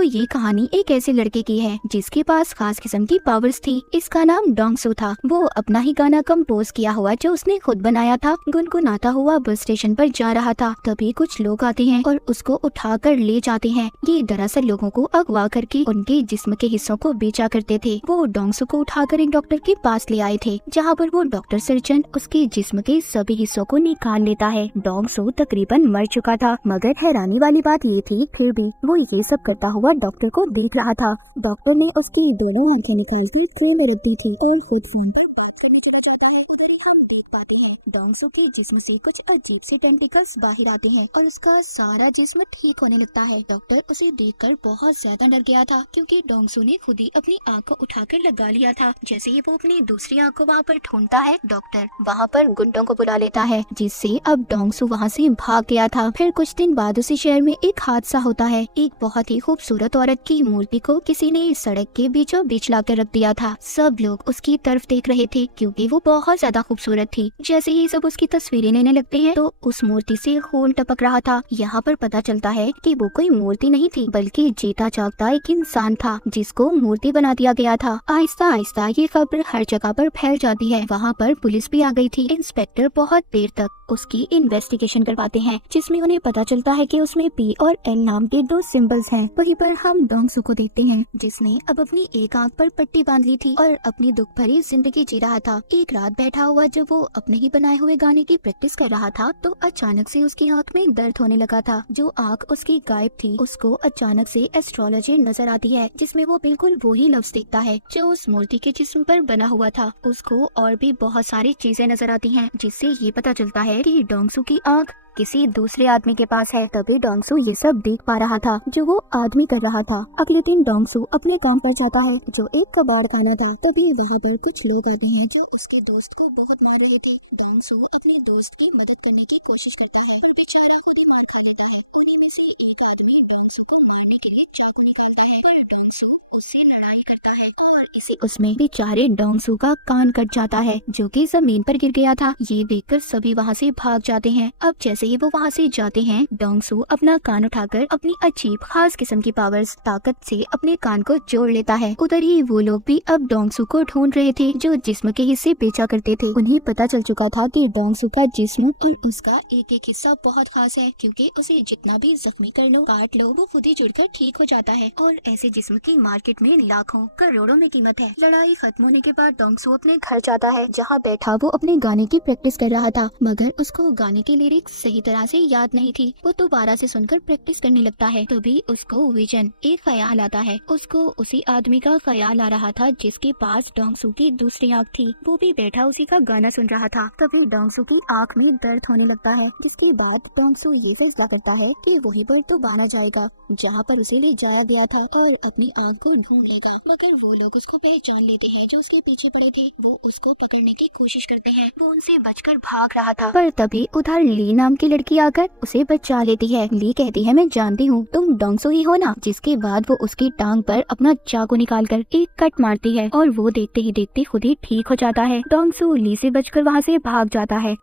तो ये कहानी एक ऐसे लड़के की है जिसके पास खास किस्म की पावर्स थी। इसका नाम डोंगसू था। वो अपना ही गाना कंपोज किया हुआ जो उसने खुद बनाया था गुनगुनाता हुआ बस स्टेशन पर जा रहा था। तभी कुछ लोग आते हैं और उसको उठाकर ले जाते हैं। ये दरअसल लोगों को अगवा करके उनके जिस्म के हिस्सों को बेचा करते थे। वो डोंगसू को उठाकर एक डॉक्टर के पास ले आए थे, जहाँ पर वो डॉक्टर सर्जन उसके जिस्म के सभी हिस्सों को निकाल लेता है। डोंगसू तकरीबन मर चुका था, मगर हैरानी वाली बात ये थी फिर भी वो ये सब करता हुआ डॉक्टर को देख रहा था। डॉक्टर ने उसकी दोनों आंखें निकाल कर ट्रे में रख दी थी और खुद फोन पर बात करने चला जाता है। उधर ही हम देख पाते हैं डोंगसू के जिस्म से कुछ अजीब से टेंटिकल्स बाहर आते हैं और उसका सारा जिस्म ठीक होने लगता है। डॉक्टर उसे देखकर बहुत ज्यादा डर गया था, क्योंकि डोंगसू ने खुद ही अपनी आंख को उठाकर लगा लिया था। जैसे ही वो अपनी दूसरी आंख को वहाँ पर ढूंढता है, डॉक्टर वहाँ पर गुंडों को बुला लेता है, जिससे अब डोंगसू वहाँ से भाग गया था। फिर कुछ दिन बाद उसी शहर में एक हादसा होता है। एक बहुत ही खूबसूरत औरत की मूर्ति को किसी ने सड़क के बीचों बीच लाकर रख दिया था। सब लोग उसकी तरफ देख रहे थे क्योंकि वो बहुत ज्यादा खूबसूरत थी। जैसे ही सब उसकी तस्वीरें लेने लगते हैं तो उस मूर्ति से खून टपक रहा था। यहाँ पर पता चलता है कि वो कोई मूर्ति नहीं थी, बल्कि जीता जागता एक इंसान था जिसको मूर्ति बना दिया गया था। आहिस्ता आहिस्ता ये खबर हर जगह पर फैल जाती है। वहाँ पर पुलिस भी आ गई थी। इंस्पेक्टर बहुत देर तक उसकी इन्वेस्टिगेशन करवाते हैं, जिसमें उन्हें पता चलता है कि उसमें पी और एल नाम के दो सिंबल्स हैं। वहीं पर हम डोंगसू को देखते हैं, जिसने अब अपनी एक आंख पर पट्टी बांध ली थी और अपनी दुख भरी जिंदगी जी रहा था। एक रात बैठा हुआ जब वो अपने ही बनाए हुए गाने की प्रैक्टिस कर रहा था तो अचानक से उसकी आंख में दर्द होने लगा था। जो आंख उसकी गायब थी उसको अचानक से एस्ट्रोलॉजी नजर आती है, जिसमें वो बिल्कुल वही लफ्ज देखता है जो उस मूर्ति के जिस्म पर बना हुआ था। उसको और भी बहुत सारी चीजें नजर आती हैं, जिससे ये पता चलता है कि डोंगसू की आंख किसी दूसरे आदमी के पास है। तभी डोंगसू ये सब देख पा रहा था जो वो आदमी कर रहा था। अगले दिन डोंगसू अपने काम पर जाता है जो एक कबाड़ खाना था। तभी वहाँ पर कुछ लोग आते हैं जो उसके दोस्त को बहुत मार रहे थे। डोंगसू अपने दोस्त की मदद करने की कोशिश करता है और बेचारा खुद ही मार खा लेता है। उन्हीं में से एक आदमी डोंगसू को मारने के लिए चाकू निकालता है, पर डोंगसू उससे लड़ाई करता है और इसी उसमें बेचारे डोंगसू का कान कट जाता है, जो कि जमीन पर गिर गया था। ये देखकर सभी वहाँ से भाग जाते हैं। अब जैसे ही वो वहाँ से जाते हैं, डोंगसू अपना कान उठाकर अपनी अजीब खास किस्म की पावर्स ताकत से अपने कान को जोड़ लेता है। उधर ही वो लोग भी अब डोंगसू को ढूंढ रहे थे जो जिस्म के हिस्से बेचा करते थे। उन्हें पता चल चुका था कि डोंगसू का जिस्म और उसका एक एक हिस्सा बहुत खास है, क्योंकि उसे जितना भी जख्मी कर लो काट लो वो खुद ही जुड़कर ठीक हो जाता है। और ऐसे जिस्म की मार्केट में लाखों करोड़ों में कीमत है। लड़ाई खत्म होने के बाद डोंगसू अपने घर जाता है, जहाँ बैठा वो अपने गाने की प्रैक्टिस कर रहा था, मगर उसको गाने की लिरिक्स सही तरह से याद नहीं थी। वो दोबारा से सुनकर प्रैक्टिस करने लगता है। तभी उसको विजन एक ख्याल आता है। उसको उसी आदमी का ख्याल आ रहा था जिसके पास डोंगसू की दूसरी आंख थी। वो भी बैठा उसी का गाना सुन रहा था। तभी डोंगसू की आंख में दर्द होने लगता है, जिसके बाद डोंगसू ये फैसला करता है कि वहीं पर तो बाना जाएगा जहाँ पर उसे ले जाया गया था और अपनी आंख को ढूंढेगा। मगर वो लोग उसको पहचान लेते हैं जो उसके पीछे पड़े थे। वो उसको पकड़ने की कोशिश करते हैं। वो उनसे बचकर भाग रहा था, पर तभी उधर ली नाम की लड़की आकर उसे बचा लेती है। ली कहती है, मैं जानती हूँ तुम डोंगसू ही हो ना। जिसके बाद वो उसकी टांग पर अपना चाकू निकालकर एक कट मारती है और वो देखते ही देखते खुद ही ठीक हो जाता है। डोंगसू ली से बचकर वहाँ से भाग जाता है।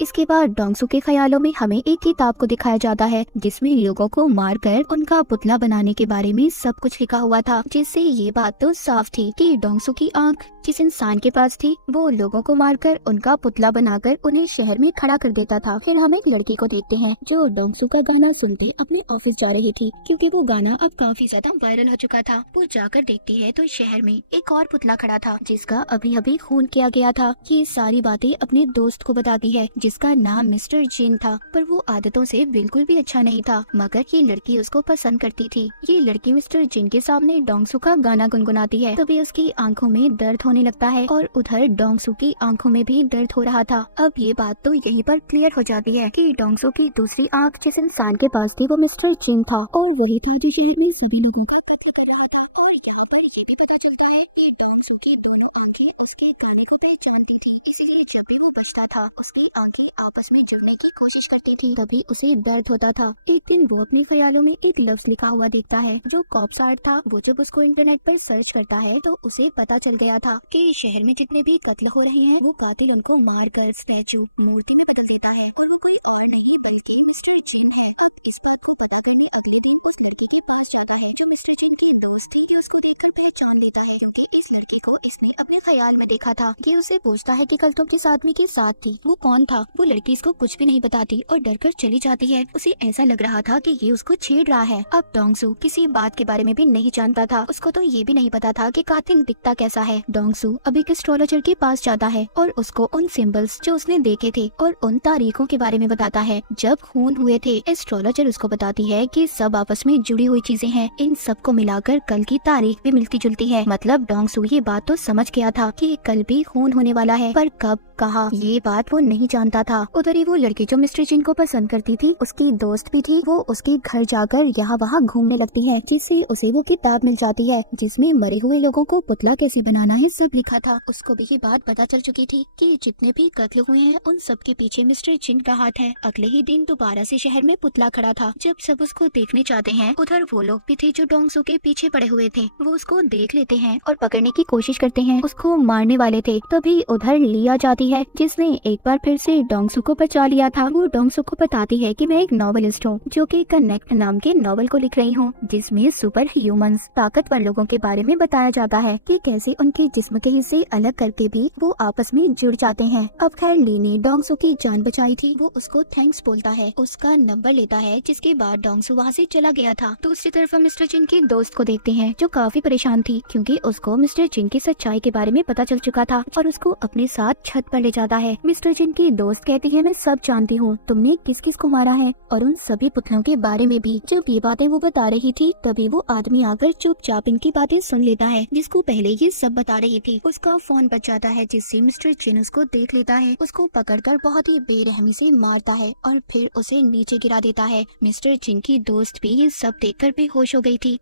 इसके बाद डोंगसू के ख्यालों में हमें एक किताब को दिखाया जाता है, जिसमें लोगों को मारकर उनका पुतला बनाने के बारे में सब कुछ लिखा हुआ था, जिससे ये बात तो साफ थी कि डोंगसू की आंख जिस इंसान के पास थी वो लोगों को मारकर उनका पुतला बनाकर उन्हें शहर में खड़ा कर देता था। फिर हम एक लड़की को देखते हैं जो डोंगसू का गाना सुनते अपने ऑफिस जा रही थी, क्योंकि वो गाना अब काफी ज्यादा वायरल हो चुका था। वो जाकर देखती है तो शहर में एक और पुतला खड़ा था जिसका अभी अभी खून किया गया था। ये सारी बातें अपने दोस्त को बताती है, जिसका नाम मिस्टर जिन था, पर वो आदतों से बिल्कुल भी अच्छा नहीं था, मगर ये लड़की उसको पसंद करती थी। ये लड़की मिस्टर जिन के सामने डोंगसू का गाना गुनगुनाती है। तभी उसकी आंखों में दर्द होने लगता है और उधर डोंगसू की आंखों में भी दर्द हो रहा था। अब ये बात तो यहीं पर क्लियर हो जाती है कि डोंगसू की दूसरी आंख जिस इंसान के पास थी वो मिस्टर जिन था और वही था जो शहर में सभी लोगों का कत्ल कर रहा था। और यहाँ पर ये भी पता चलता है कि डोंगसू की दोनों आंखें उसके गाने को पहचानती थी, इसलिए जब भी वो बचता था उसकी आंखें आपस में जुड़ने की कोशिश करती थी। तभी उसे दर्द होता था। एक दिन वो अपने ख्यालों में एक लफ्ज लिखा हुआ देखता है जो कॉप्स आर्ट था। वो जब उसको इंटरनेट पर सर्च करता है तो उसे पता चल गया था कि शहर में जितने भी कत्ल हो रहे हैं वो कातिल उनको मारकर स्टैचू मूर्ति में बदल देता है और वो कोई और नहीं बल्कि मिस्टर जिन है। अब इस बात को पता करने अगले दिन उस लड़की के पास जाता थी कि उसको देखकर पहचान लेता है, क्योंकि इस लड़के को इसने अपने ख्याल में देखा था। ये उससे पूछता है कि कल तुम जिस आदमी के साथ थी वो कौन था। वो लड़की इसको कुछ भी नहीं बताती और डरकर चली जाती है। उसे ऐसा लग रहा था कि ये उसको छेड़ रहा है। अब डोंगसू किसी बात के बारे में भी नहीं जानता था। उसको तो ये भी नहीं पता था कि कातिल दिखता कैसा है। डोंगसू अब एक एस्ट्रोलॉजर के पास जाता है और उसको उन सिंबल्स जो उसने देखे थे और उन तारीखों के बारे में बताता है जब खून हुए थे। एस्ट्रोलॉजर उसको बताती है कि सब आपस में जुड़ी हुई चीजें हैं, इन सब को मिलाकर कल की तारीख भी मिलती जुलती है। मतलब डोंगसू ये बात तो समझ गया था कि कल भी खून होने वाला है, पर कब कहा ये बात वो नहीं जानता था। उधर ही वो लड़की जो मिस्टर जिन को पसंद करती थी, उसकी दोस्त भी थी, वो उसके घर जाकर यहाँ वहाँ घूमने लगती है, जिससे उसे वो किताब मिल जाती है जिसमें मरे हुए लोगों को पुतला कैसे बनाना है सब लिखा था। उसको भी ये बात पता चल चुकी थी कि जितने भी कत्ल हुए हैं उन सब के पीछे मिस्टर जिन का हाथ है। अगले ही दिन दोबारा से शहर में पुतला खड़ा था। जब सब उसको देखने चाहते हैं, उधर वो लोग भी थे जो डोंगसू के पीछे पड़े हुए थे। वो उसको देख लेते हैं और पकड़ने की कोशिश करते हैं, उसको मारने वाले थे। तभी उधर लिया जाती है जिसने एक बार फिर से डोंगसू को बचा लिया था। वो डोंगसू को बताती है कि मैं एक नॉवेलिस्ट हूँ जो कि कनेक्ट नाम के नॉवल को लिख रही हूँ, जिसमें सुपर ह्यूमंस ताकतवर लोगों के बारे में बताया जाता है कि कैसे उनके जिस्म के हिस्से अलग करके भी वो आपस में जुड़ जाते हैं। अब खैर ली ने डोंगसू की जान बचाई थी, वो उसको थैंक्स बोलता है, उसका नंबर लेता है, जिसके बाद डोंगसू वहाँ से चला गया था। दूसरी तरफ हम मिस्टर जिन की दोस्त को देखते हैं जो काफी परेशान थी, क्योंकि उसको मिस्टर जिन की सच्चाई के बारे में पता चल चुका था और उसको अपने साथ छत पर ले जाता है। मिस्टर जिन की दोस्त कहती है मैं सब जानती हूँ, तुमने किस किस को मारा है और उन सभी पुतलों के बारे में भी। जब ये बातें वो बता रही थी तभी वो आदमी आकर चुपचाप इनकी बातें सुन लेता है, जिसको पहले ये सब बता रही थी। उसका फोन बच जाता है, जिससे मिस्टर जिन उसको देख लेता है, उसको पकड़कर बहुत ही बेरहमी से मारता है और फिर उसे नीचे गिरा देता है। मिस्टर जिन की दोस्त भी ये सब देखकर बेहोश हो गई थी।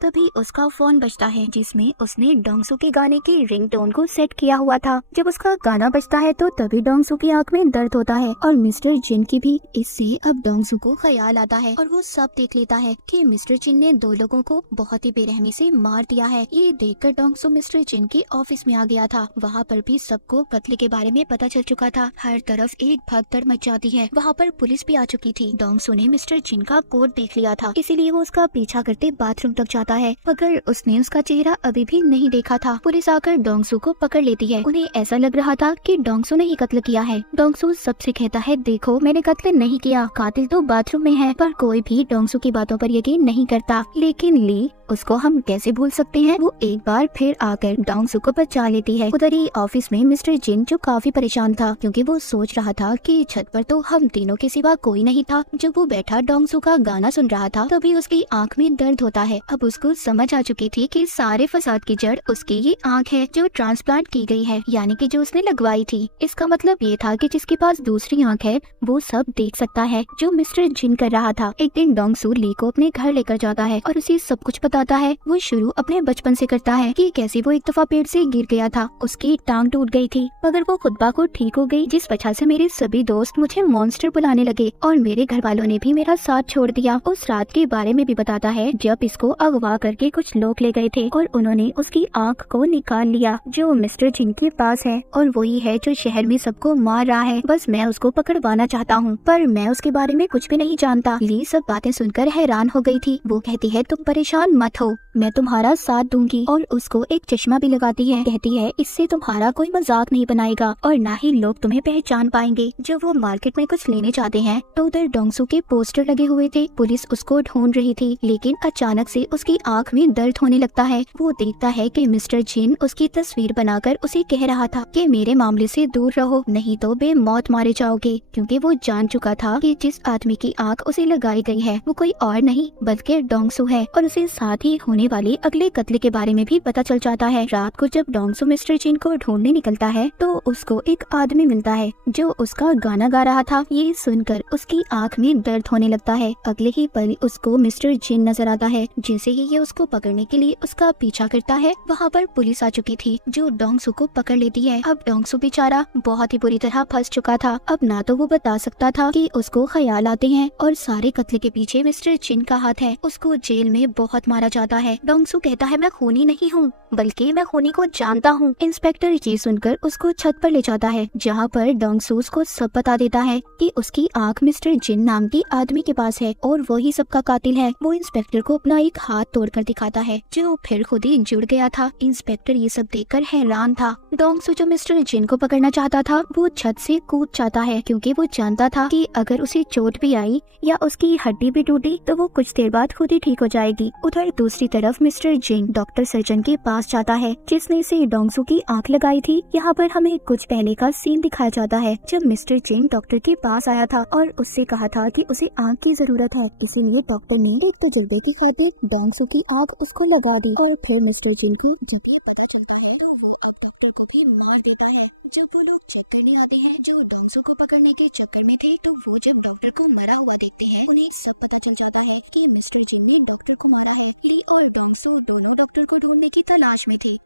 तभी उसका फोन बजता है, जिसमें उसने डोंगसू के गाने की रिंगटोन को सेट किया हुआ था। जब उसका गाना बजता है तो तभी डोंगसू की आंख में दर्द होता है और मिस्टर जिन की भी। इससे अब डोंगसू को ख्याल आता है और वो सब देख लेता है कि मिस्टर जिन ने दो लोगों को बहुत ही बेरहमी से मार दिया है। ये देखकर डोंगसू मिस्टर जिन के ऑफिस में आ गया था। वहाँ पर भी सबको कत्ल के बारे में पता चल चुका था। हर तरफ एक भगदड़ मच जाती है। वहाँ पर पुलिस भी आ चुकी थी। डोंगसू ने मिस्टर जिन का कोट देख लिया था, इसीलिए वो उसका पीछा करते बाथरूम तक जाता है, मगर उसने उसका चेहरा अभी भी नहीं देखा था। पुलिस आकर डोंगसू को पकड़ लेती है। उन्हें ऐसा लग रहा था कि डोंगसू ने ही कत्ल किया है। डोंगसू सबसे कहता है देखो मैंने कत्ल नहीं किया, कातिल तो बाथरूम में है। पर कोई भी डोंगसू की बातों पर यकीन नहीं करता। लेकिन ली उसको हम कैसे भूल सकते हैं, वो एक बार फिर आकर डोंगसू को बचा लेती है। उधर ही ऑफिस में मिस्टर जिन जो काफी परेशान था, क्योंकि वो सोच रहा था कि छत पर तो हम तीनों के सिवा कोई नहीं था। जब वो बैठा डोंगसू का गाना सुन रहा था तभी उसकी आंख में दर्द होता है। अब उसको समझ आ चुकी थी कि सारे फसाद की जड़ उसकी ही आंख है जो ट्रांसप्लांट की गई है, यानी कि जो उसने लगवाई थी। इसका मतलब ये था कि जिसके पास दूसरी आंख है वो सब देख सकता है, जो मिस्टर जिन कर रहा था। एक दिन डोंगसू ली को अपने घर लेकर जाता है और उसे सब कुछ बताता है। वो शुरू अपने बचपन से करता है कि कैसे वो एक दफा पेड़ से गिर गया था, उसकी टांग टूट गई थी, मगर वो खुद ब खुद ठीक हो गई, जिस वजह से मेरे सभी दोस्त मुझे मॉन्स्टर बुलाने लगे और मेरे घर वालों ने भी मेरा साथ छोड़ दिया। उस रात के बारे में भी बताता है जब इसको अगवा करके कुछ लोग ले गए थे और उन्होंने उसकी आंख को निकाल लिया, जो मिस्टर जिन के पास है और वही है जो शहर में सबको मार रहा है। बस मैं उसको पकड़वाना चाहता हूँ, पर मैं उसके बारे में कुछ भी नहीं जानता। ली सब बातें सुनकर हैरान हो गई थी। वो कहती है तुम परेशान मत हो, मैं तुम्हारा साथ दूंगी, और उसको एक चश्मा भी लगाती है। कहती है इससे तुम्हारा कोई मजाक नहीं बनाएगा और ना ही लोग तुम्हें पहचान पाएंगे। जब वो मार्केट में कुछ लेने जाते हैं तो उधर डोंगसू के पोस्टर लगे हुए थे। पुलिस उसको ढूंढ रही थी, लेकिन अचानक से उसकी आंख में दर्द होने लगता है। वो देखता है कि मिस्टर जिन उसकी तस्वीर बनाकर उसे कह रहा था कि मेरे मामले से दूर रहो, नहीं तो बेमौत मारे जाओगे, क्योंकि वो जान चुका था कि जिस आदमी की आंख उसे लगाई गई है वो कोई और नहीं बल्कि डोंगसू है, और उसे साथ ही होने वाले अगले कत्ल के बारे में भी पता चल जाता है। रात को जब डोंगसू मिस्टर जिन को ढूंढने निकलता है तो उसको एक आदमी मिलता है जो उसका गाना गा रहा था। ये सुनकर उसकी आंख में दर्द होने लगता है। अगले ही पल उसको मिस्टर जिन नजर आता है। जैसे ही ये उसको पकड़ने के लिए उसका पीछा करता है, वहाँ पर पुलिस आ चुकी थी जो डोंगसू को पकड़ लेती है। अब डोंगसू बेचारा बहुत ही बुरी तरह फंस चुका था। अब ना तो वो बता सकता था कि उसको ख्याल आते हैं और सारे कत्ल के पीछे मिस्टर जिन का हाथ है। उसको जेल में बहुत मारा जाता है। डोंगसू कहता है मैं खूनी नहीं हूँ, बल्कि मैं खूनी को जानता हूँ। इंस्पेक्टर ये सुनकर उसको छत पर ले जाता है, जहाँ पर डोंगसू उसको सब बता देता है कि उसकी आंख मिस्टर जिन नाम के आदमी के पास है और वही सबका कातिल है। वो इंस्पेक्टर को अपना एक हाथ तोड़कर दिखाता है जो फिर खुद ही जुड़ गया था। इंस्पेक्टर ये सब देखकर हैरान था। डोंगसू जो मिस्टर जिन को पकड़ना चाहता था वो छत से कूद जाता है क्योंकि वो जानता था कि अगर उसे चोट भी आई या उसकी हड्डी भी टूटी तो वो कुछ देर बाद खुद ही ठीक हो जाएगी। उधर दूसरी तरफ मिस्टर जिन डॉक्टर सर्जन के पास जाता है जिसने इसे डोंगसू की आंख लगाई थी। यहाँ पर हमें कुछ पहले का सीन दिखाया जाता है जब मिस्टर जिन डॉक्टर के पास आया था और उससे कहा था कि उसे आंख की जरूरत है, इसीलिए डॉक्टर ने एक तजुर्बे की खातिर डोंगसू की आंख उसको लगा दी। और फिर मिस्टर जिन को जब ये पता चलता है तो वो अब डॉक्टर को भी मार देता है। जब वो लोग चेक करने आते हैं जो डोंगसू को पकड़ने के चक्कर में थे तो वो जब डॉक्टर को मरा हुआ देखते हैं उन्हें सब पता चल जाता है कि मिस्टर जिन ने डॉक्टर को मारा है। ली और डोंगसू दोनों डॉक्टर को ढूंढने की तलाश में थे।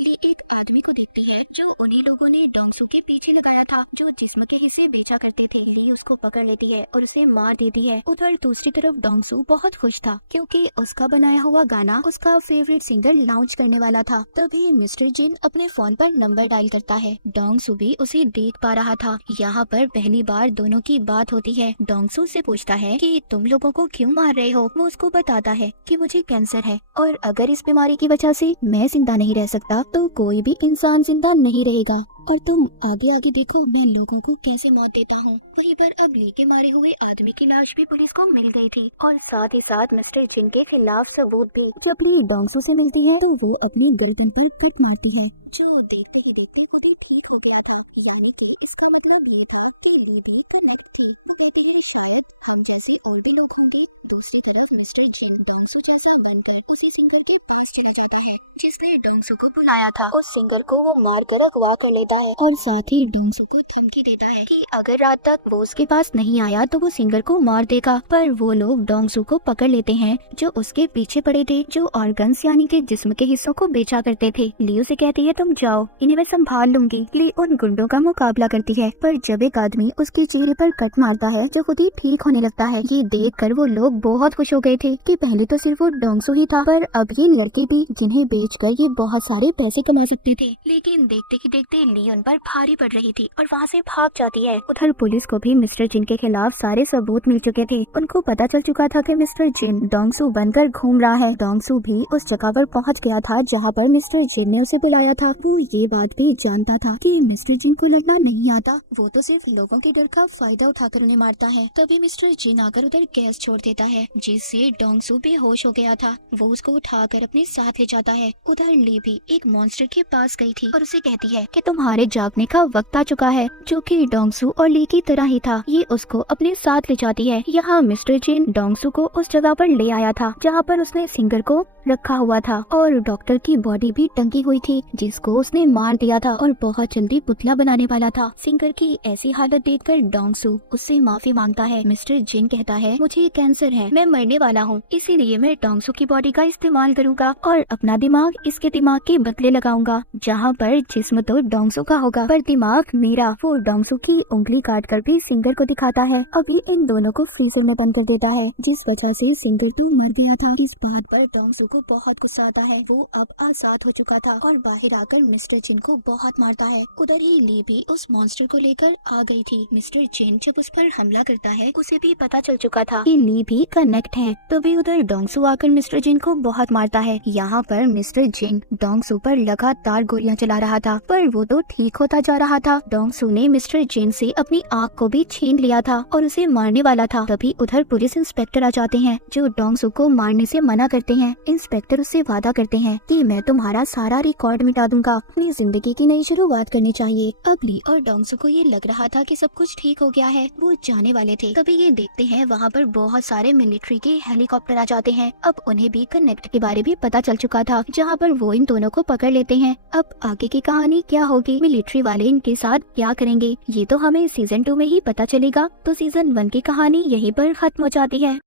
ली एक आदमी को देखती है जो उन्हीं लोगों ने डोंगसू के पीछे लगाया था जो जिस्म के हिस्से बेचा करते थे। ली उसको पकड़ लेती है और उसे मार देती है। उधर दूसरी तरफ डोंगसू बहुत खुश था क्योंकि उसका बनाया हुआ गाना उसका फेवरेट सिंगर लॉन्च करने वाला था। तभी मिस्टर जिन अपने फोन पर नंबर डायल करता है। डोंगसू भी उसे देख पा रहा था। यहाँ पर पहली बार दोनों की बात होती है। डोंगसू से पूछता है कि तुम लोगों को क्यों मार रहे हो। वो उसको बताता है कि मुझे कैंसर है और अगर इस बीमारी की वजह से मैं जिंदा नहीं रह सकता तो कोई भी इंसान जिंदा नहीं रहेगा और तुम आगे आगे देखो मैं लोगों को कैसे मौत देता हूँ। वहीं पर अब ली के मारे हुए आदमी की लाश भी पुलिस को मिल गई थी और साथ ही साथ मिस्टर जिन के खिलाफ सबूत भी। जब ली डोंगसू से मिलती है तो वो अपनी गर्दन पर कट मारती है जो देखते ही देखते खुद ही ठीक हो गया था। यानी कि इसका मतलब ये था कि ली भी कनेक्ट थी। वो कहती है शायद हम जैसे और भी लोग होंगे। दूसरी तरफ मिस्टर जिन डोंगसू जैसा बनकर उसी सिंगर के पास चला जाता है जिसने डोंगसू को बुलाया था। उस सिंगर को वो मार कर अगवा कर लेता है और साथ ही डोंगसू को धमकी देता है कि अगर रात तक वो उसके पास नहीं आया तो वो सिंगर को मार देगा। पर वो लोग डोंगसू को पकड़ लेते हैं जो उसके पीछे पड़े थे जो ऑर्गन्स यानी कि जिस्म के हिस्सों को बेचा करते थे। ली उसे कहती है तुम जाओ, इन्हें मैं संभाल लूंगी। ली उन गुंडों का मुकाबला करती है पर जब एक आदमी उसके चेहरे पर कट मारता है जो खुद ही ठीक होने लगता है। ये देख कर वो लोग बहुत खुश हो गए थे कि पहले तो सिर्फ वो डोंगसू ही था पर अब ये लड़के भी जिन्हें बेचकर ये बहुत सारे पैसे कमा सकते थे। लेकिन देखते ही देखते ली उन पर भारी पड़ रही थी और वहाँ से भाग जाती है। उधर पुलिस को भी मिस्टर जिन के खिलाफ सारे सबूत मिल चुके थे। उनको पता चल चुका था कि मिस्टर जिन डोंगसू बनकर घूम रहा है। डोंगसू भी उस जगह पर पहुँच गया था जहाँ पर मिस्टर जिन ने उसे बुलाया था। वो ये बात भी जानता था कि मिस्टर जिन को लड़ना नहीं आता, वो तो सिर्फ लोगों के डर का फायदा उठाकर उन्हें मारता है। तभी मिस्टर जिन आकर उधर गैस छोड़ देता है जिससे डोंगसू बेहोश हो गया था। वो उसको उठाकर अपने साथ ले जाता है। उधर ली भी एक मॉन्स्टर के पास गई थी और उसे कहती है कि तुम्हारे जागने का वक्त आ चुका है, जो कि डोंगसू और ली की तरह ही था। ये उसको अपने साथ ले जाती है। यहाँ मिस्टर जिन डोंगसू को उस जगह पर ले आया था जहाँ पर उसने सिंगर को रखा हुआ था और डॉक्टर की बॉडी भी टंगी हुई थी जिसको उसने मार दिया था और बहुत जल्दी पुतला बनाने वाला था। सिंगर की ऐसी हालत देखकर डोंगसू उससे माफी मांगता है। मिस्टर जिन कहता है मुझे कैंसर है, मैं मरने वाला हूँ, इसीलिए मैं डोंगसू की बॉडी का इस्तेमाल करूंगा और अपना दिमाग इसके दिमाग के बदले लगाऊंगा। जहाँ पर जिस्म तो डोंगसू का होगा पर दिमाग मेरा। वो डोंगसू की उंगली काट कर भी सिंगर को दिखाता है। अभी इन दोनों को फ्रीजर में बंद कर देता है जिस वजह से सिंगर तो मर गया था। इस बात पर डोंगसू को बहुत गुस्सा आता है। वो अब आजाद हो चुका था और बाहर आकर मिस्टर जिन को बहुत मारता है। उधर ही ली भी उस मॉन्स्टर को लेकर आ गई थी। मिस्टर जिन जब उस पर हमला करता है उसे भी पता चल चुका था कि ली भी कनेक्ट है। तभी उधर डोंगसू आकर मिस्टर जिन को बहुत मारता है। यहाँ पर मिस्टर जिन डोंगसू पर लगातार गोलियां चला रहा था पर वो तो ठीक होता जा रहा था। डोंगसू ने मिस्टर जिन से अपनी आँख को भी छीन लिया था और उसे मारने वाला था। तभी उधर पुलिस इंस्पेक्टर आ जाते हैं जो डोंगसू को मारने से मना करते हैं। इंस्पेक्टर उससे वादा करते हैं कि मैं तुम्हारा सारा रिकॉर्ड मिटा दूंगा, अपनी जिंदगी की नई शुरुआत करनी चाहिए। अब ली और डोंगसू को ये लग रहा था कि सब कुछ ठीक हो गया है, वो जाने वाले थे। तभी ये देखते हैं वहाँ पर बहुत सारे मिलिट्री के हेलीकॉप्टर आ जाते हैं। अब उन्हें भी कनेक्ट के बारे में पता चल चुका था जहाँ पर वो इन दोनों को पकड़ लेते हैं। अब आगे की कहानी क्या होगी, मिलिट्री वाले इनके साथ क्या करेंगे, ये तो हमें सीजन 2 में ही पता चलेगा। तो सीजन 1 की कहानी यहीं पर खत्म हो जाती है।